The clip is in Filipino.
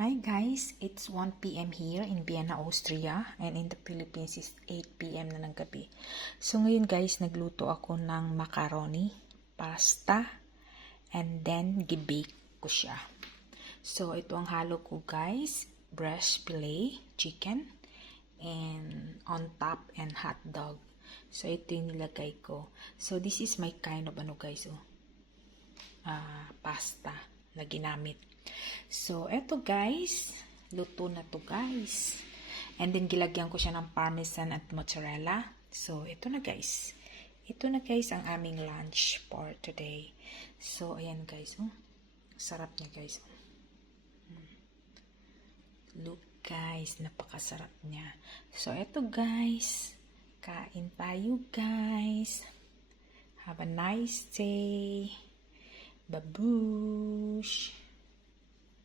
Hi guys, it's 1 p.m. here in Vienna, Austria, and in the Philippines is 8 p.m. na ng gabi. So ngayon guys, nagluto ako ng macaroni, pasta, and then gibake ko siya. So ito ang halo ko guys, breast fillet, chicken, and on top and hot dog. So ito yung nilagay ko. So this is my kind of pasta na ginamit. So, eto guys, luto na to guys. And then, gilagyan ko siya ng parmesan at mozzarella. So, ito na guys. Ito na guys ang aming lunch for today. So, ayan guys. Oh, sarap niya guys. Look guys, napakasarap niya. So, eto guys. Kain tayo guys. Have a nice day. Babush!